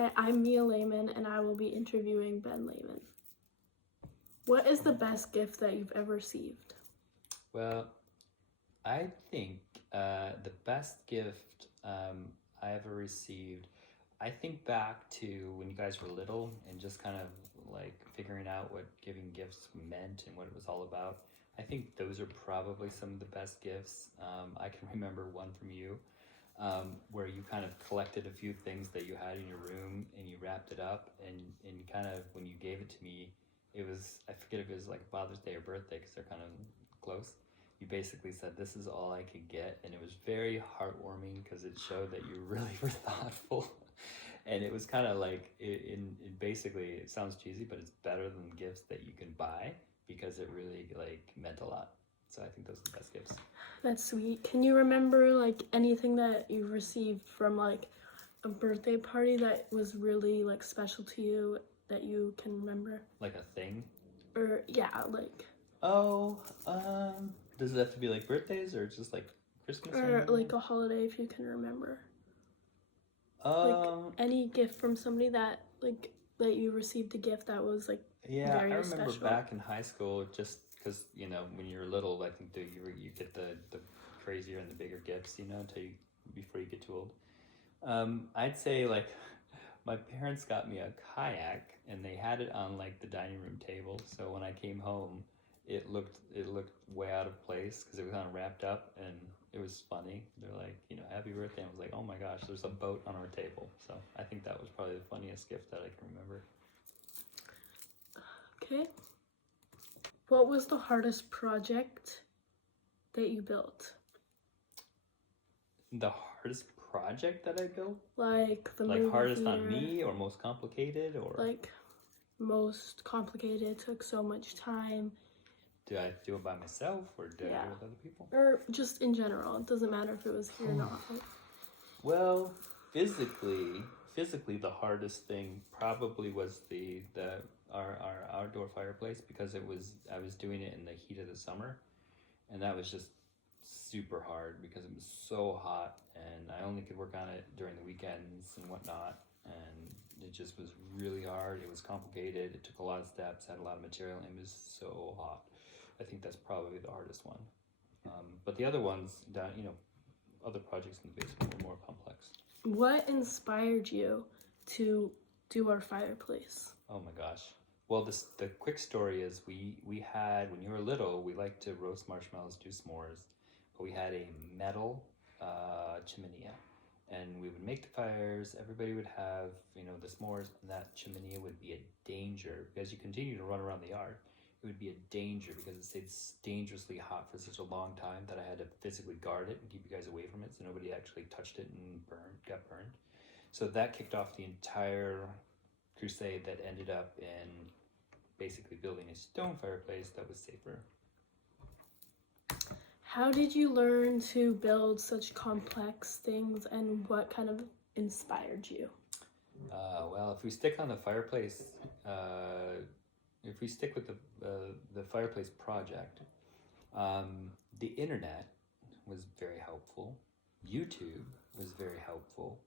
Hi, I'm Mia Lehman, and I will be interviewing Ben Lehman. What is the best gift that you've ever received? Well, I think the best gift I ever received, I think back to when you guys were little and just kind of like figuring out what giving gifts meant and what it was all about. I think those are probably some of the best gifts. I can remember one from you where you kind of collected a few things that you had in your room and you wrapped it up and kind of when you gave it to me, it was, I forget if it was like Father's Day or birthday because they're kind of close. You basically said this is all I could get, and it was very heartwarming because it showed that you really were thoughtful. And it was kind of like in basically, it sounds cheesy, but it's better than gifts that you can buy because it really like meant a lot. So I think those are the best gifts. That's sweet. Can you remember like anything that you've received from like a birthday party that was really like special to you that you can remember? Like a thing. Or yeah, like Oh, does it have to be like birthdays or just like Christmas or or anything? like a holiday if you can remember. Like Um, any gift from somebody that you received a gift that was like yeah, I very remember special. back in high school, just because when you're little, I think that you get the crazier and the bigger gifts, until you before you get too old. I'd say like my parents got me a kayak and they had it on like the dining room table. So when I came home, it looked way out of place because it was kind of wrapped up and it was funny. They're like, happy birthday. And I was like, oh my gosh, there's a boat on our table. So I think that was probably the funniest gift that I can remember. Okay. What was the hardest project that you built? The hardest project that I built? Like the Like movie hardest on theater, me or most complicated or like most complicated, took so much time. did I do it by myself or did I Yeah. do it with other people? Or just in general. It doesn't matter if it was here or not. Well, physically, the hardest thing probably was our outdoor fireplace because I was doing it in the heat of the summer, and that was just super hard because it was so hot, and I only could work on it during the weekends and whatnot, and it just was really hard. It was complicated. It took a lot of steps, had a lot of material, and it was so hot. I think that's probably the hardest one. But the other ones, other projects in the basement were more complex. What inspired you to do our fireplace? Oh my gosh. Well, the quick story is we had when you were little we liked to roast marshmallows, do s'mores, but we had a metal chiminea, and we would make the fires. Everybody would have the s'mores, and that chiminea would be a danger because you continue to run around the yard. It would be a danger because it stayed dangerously hot for such a long time that I had to physically guard it and keep you guys away from it so nobody actually touched it and got burned. So that kicked off the entire crusade that ended up in basically building a stone fireplace that was safer. How did you learn to build such complex things, and what kind of inspired you? Well, if we stick on the fireplace, if we stick with the fireplace project, the internet was very helpful. YouTube was very helpful.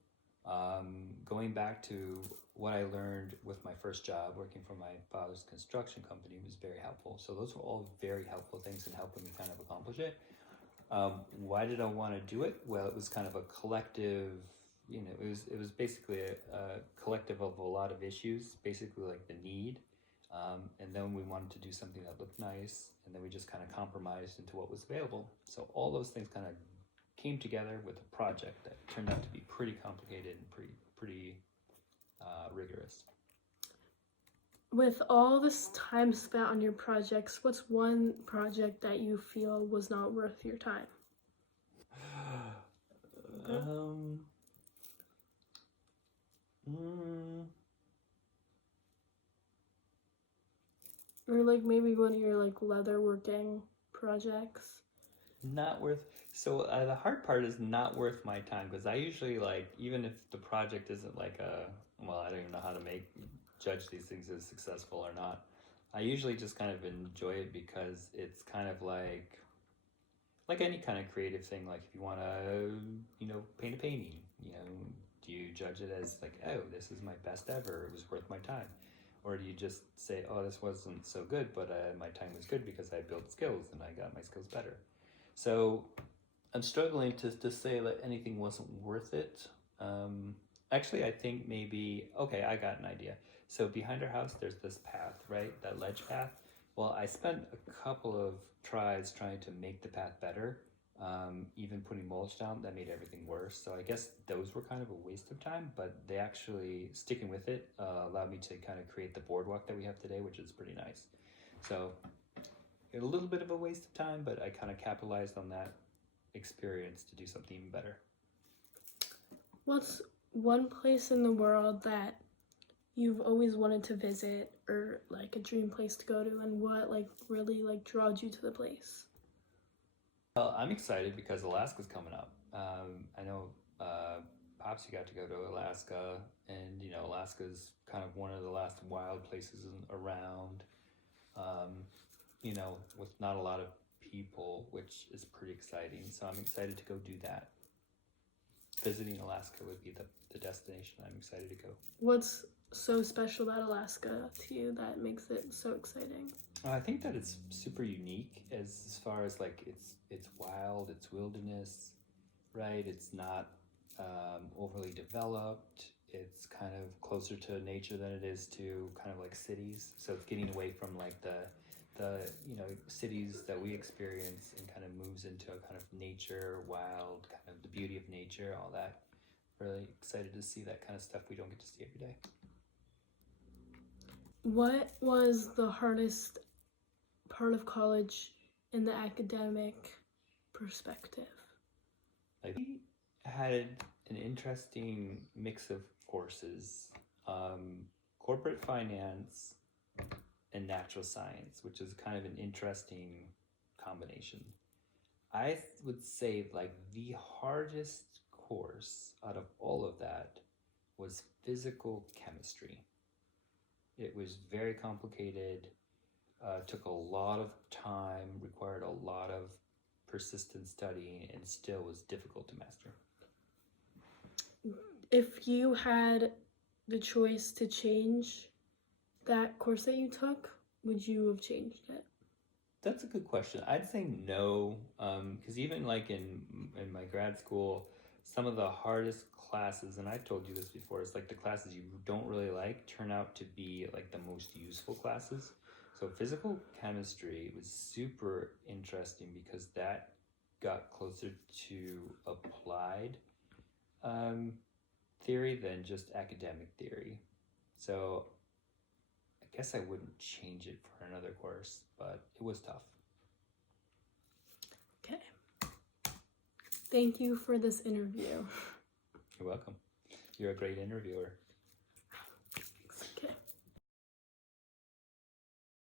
Going back to what I learned with my first job, working for my father's construction company, was very helpful. So those were all very helpful things in helping me kind of accomplish it. Why did I want to do it? Well, it was kind of a collective. It was basically a collective of a lot of issues. Basically, like the need, and then we wanted to do something that looked nice, and then we just kind of compromised into what was available. So all those things kind of came together with a project that turned out to be pretty complicated and pretty rigorous. With all this time spent on your projects, what's one project that you feel was not worth your time? Or like maybe one of your like leatherworking projects? Not worth. So the hard part is not worth my time because I usually like even if the project isn't like I don't even know how to judge these things as successful or not. I usually just kind of enjoy it because it's kind of like any kind of creative thing. Like if you want to paint a painting, Do you judge it as like, oh, this is my best ever, it was worth my time? Or do you just say, oh, this wasn't so good, but my time was good because I built skills and I got my skills better? So I'm struggling to say that anything wasn't worth it. Actually, I think maybe, okay, I got an idea. So behind our house, there's this path, right? That ledge path. Well, I spent a couple of tries trying to make the path better. Even putting mulch down, that made everything worse. So I guess those were kind of a waste of time, but they actually, sticking with it, allowed me to kind of create the boardwalk that we have today, which is pretty nice. So a little bit of a waste of time, but I kind of capitalized on that experience to do something even better. What's one place in the world that you've always wanted to visit, or like a dream place to go to, and what like really like drawed you to the place? Well, I'm excited because Alaska's coming up. I know Pops, you got to go to Alaska, and you know Alaska's kind of one of the last wild places around. You know, with not a lot of people, which is pretty exciting. So I'm excited to go do that. Visiting Alaska would be the destination I'm excited to go. What's so special about Alaska to you that makes it so exciting? I think that it's super unique as far as like it's wild, it's wilderness, right? It's not overly developed. It's kind of closer to nature than it is to kind of like cities. So it's getting away from like the you know cities that we experience and kind of moves into a kind of nature, wild, kind of the beauty of nature, all that. Really excited to see that kind of stuff we don't get to see every day. What was the hardest part of college in the academic perspective? Like, we had an interesting mix of courses, corporate finance and natural science, which is kind of an interesting combination. I would say like the hardest course out of all of that was physical chemistry. It was very complicated, took a lot of time, required a lot of persistent studying, and still was difficult to master. If you had the choice to change that course that you took, would you have changed it? That's a good question. I'd say no, because even like in my grad school, some of the hardest classes, and I've told you this before, it's like the classes you don't really like turn out to be like the most useful classes. So physical chemistry was super interesting because that got closer to applied theory than just academic theory. So I guess I wouldn't change it for another course, but it was tough. Okay. Thank you for this interview. You're welcome. You're a great interviewer.